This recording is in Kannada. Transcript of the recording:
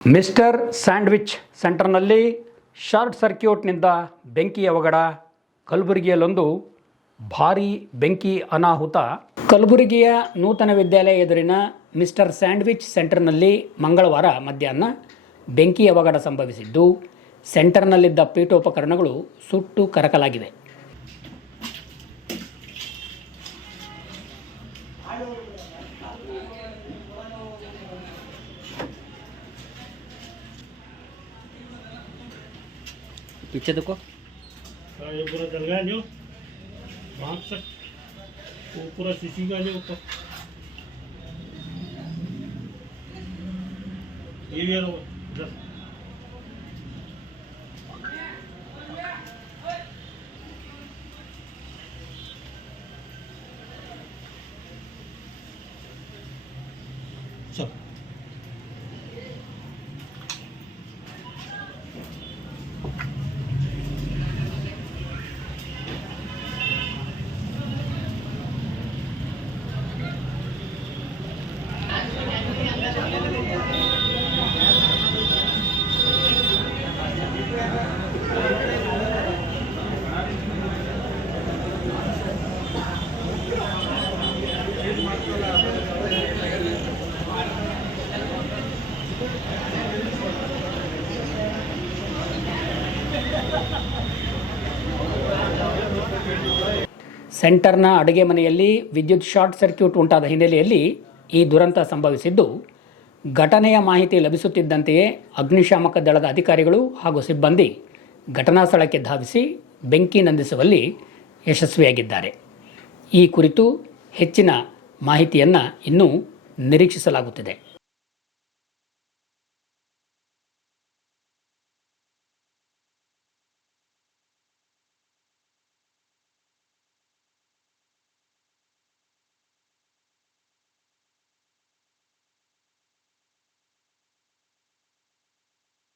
ಮಿಸ್ಟರ್ ಸ್ಯಾಂಡ್ವಿಚ್ ಸೆಂಟರ್ನಲ್ಲಿ ಶಾರ್ಟ್ ಸರ್ಕ್ಯೂಟ್ನಿಂದ ಬೆಂಕಿ ಅವಘಡ. ಕಲಬುರಗಿಯಲ್ಲೊಂದು ಭಾರೀ ಬೆಂಕಿ ಅನಾಹುತ. ಕಲಬುರಗಿಯ ನೂತನ ವಿದ್ಯಾಲಯ ಎದುರಿನ ಮಿಸ್ಟರ್ ಸ್ಯಾಂಡ್ವಿಚ್ ಸೆಂಟರ್ನಲ್ಲಿ ಮಂಗಳವಾರ ಮಧ್ಯಾಹ್ನ ಬೆಂಕಿ ಅವಘಡ ಸಂಭವಿಸಿದ್ದು, ಸೆಂಟರ್ನಲ್ಲಿದ್ದ ಪೀಠೋಪಕರಣಗಳು ಸುಟ್ಟು ಕರಕಲಾಗಿವೆ. पीछे देखो, ये पूरा जल गया जो वहाँ तक वो पूरा शीशी का जो ऊपर ये भी इधर सब ಸೆಂಟರ್ನ ಅಡುಗೆ ಮನೆಯಲ್ಲಿ ವಿದ್ಯುತ್ ಶಾರ್ಟ್ ಸರ್ಕ್ಯೂಟ್ ಉಂಟಾದ ಹಿನ್ನೆಲೆಯಲ್ಲಿ ಈ ದುರಂತ ಸಂಭವಿಸಿದ್ದು, ಘಟನೆಯ ಮಾಹಿತಿ ಲಭಿಸುತ್ತಿದ್ದಂತೆಯೇ ಅಗ್ನಿಶಾಮಕ ದಳದ ಅಧಿಕಾರಿಗಳು ಹಾಗೂ ಸಿಬ್ಬಂದಿ ಘಟನಾ ಸ್ಥಳಕ್ಕೆ ಧಾವಿಸಿ ಬೆಂಕಿ ನಂದಿಸುವಲ್ಲಿ ಯಶಸ್ವಿಯಾಗಿದ್ದಾರೆ. ಈ ಕುರಿತು ಹೆಚ್ಚಿನ ಮಾಹಿತಿಯನ್ನು ಇನ್ನೂ ನಿರೀಕ್ಷಿಸಲಾಗುತ್ತಿದೆ.